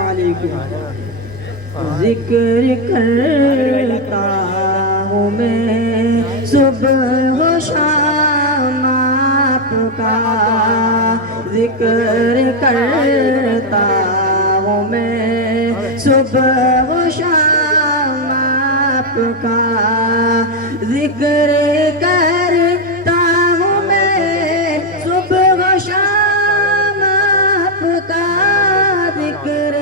علیکم. ذکر کرتا ہوں میں صبح و شام آپ کا، ذکر کرتا ہوں میں صبح و شام آپ کا، ذکر کرتا ہوں میں صبح و شام آپ کا، ذکر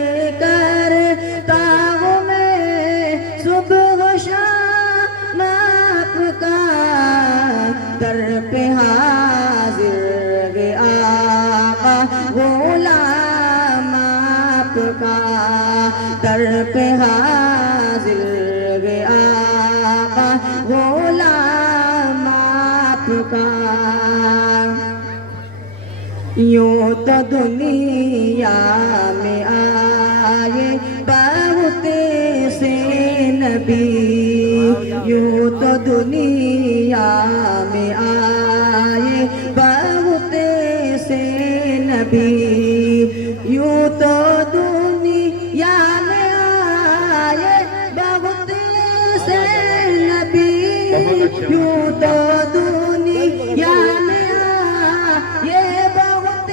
کرتا ہوں میں صبح و شام آپ کا، در پہ حاضر گے آقا غلام آپ کا، در پہ حاضر گے آقا غلام آپ کا. یوں تو دنیا میں آئے بہت سے نبی، یوں تو دنیا میں آئے بہت سے نبی، یوں تو دنیا میں آئے بہت سے نبی، یوں تو دنیا میں آئے بہت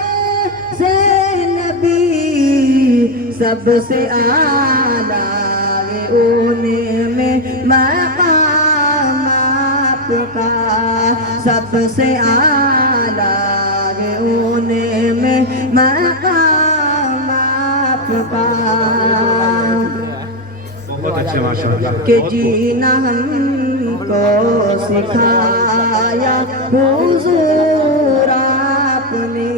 سے نبی، سب سے اعلیٰ ہے ان میں مقام آپ کا، سب سے اعلیٰ ہے ان میں مقام آپ کا. کہ جینا ہم کو سکھایا حضور آپ نے،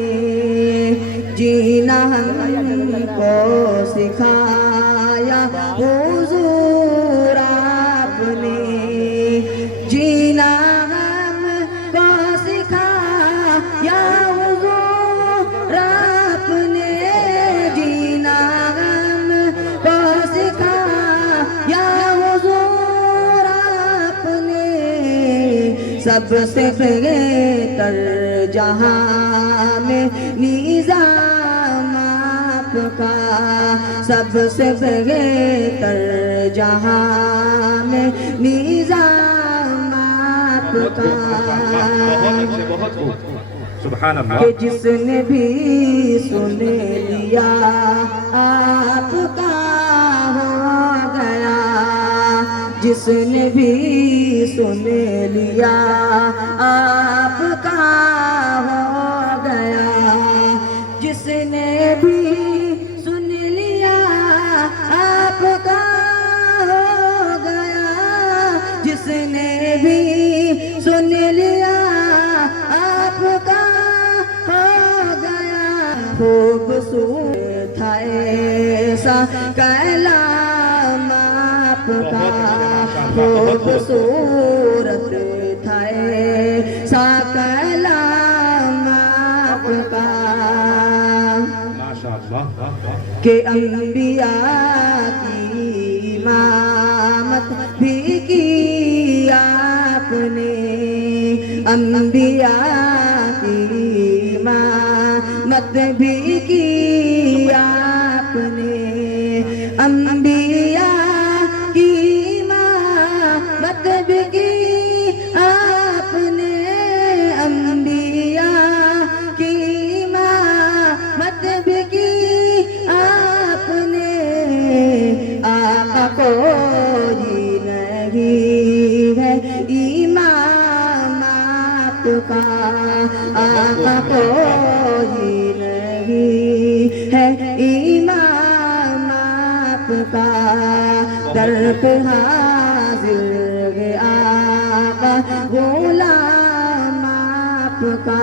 جینا ہم کو سکھایا حضور آپ نے، جینا ہم کو سکھایا حضور آپ نے، جینا ہم کو سکھایا حضور آپ نے، سب سے بہتر جہاں میں نظام آپ کا، سب سے بہتر جہاں میں نظام آپ کا. کہ جس نے بھی سن لیا آپ کا ہو گیا، جس نے بھی سن لیا آپ کا ہو گیا، جس نے بھی سن لیا آپ کا ہو گیا، جس نے بھی سن لیا آپ کا ہو گیا. خوبصورت تھا ایسا کلام آپ کا، خوبصورت تھا ایسا کلام آپ کا، کہ انبیاء کی امامت بھی کی آپ نے، انبیاء کی امامت بھی کی آپ نے، انبیاء کی امامت بھی کی آپ نے، انبیاء کی امامت بھی کی آپ نے. آقا کوئی نہیں ہے امام آپ کا، آقا کوئی نہیں ہے امام آپ کا، در پہ حاضر ہے آقا غلام آپ کا.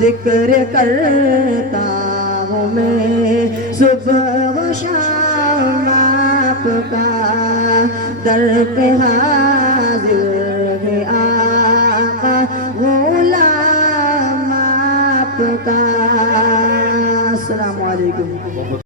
ذکر کرتا ہوں میں صبح و شام آپ کا، در پہ حاضر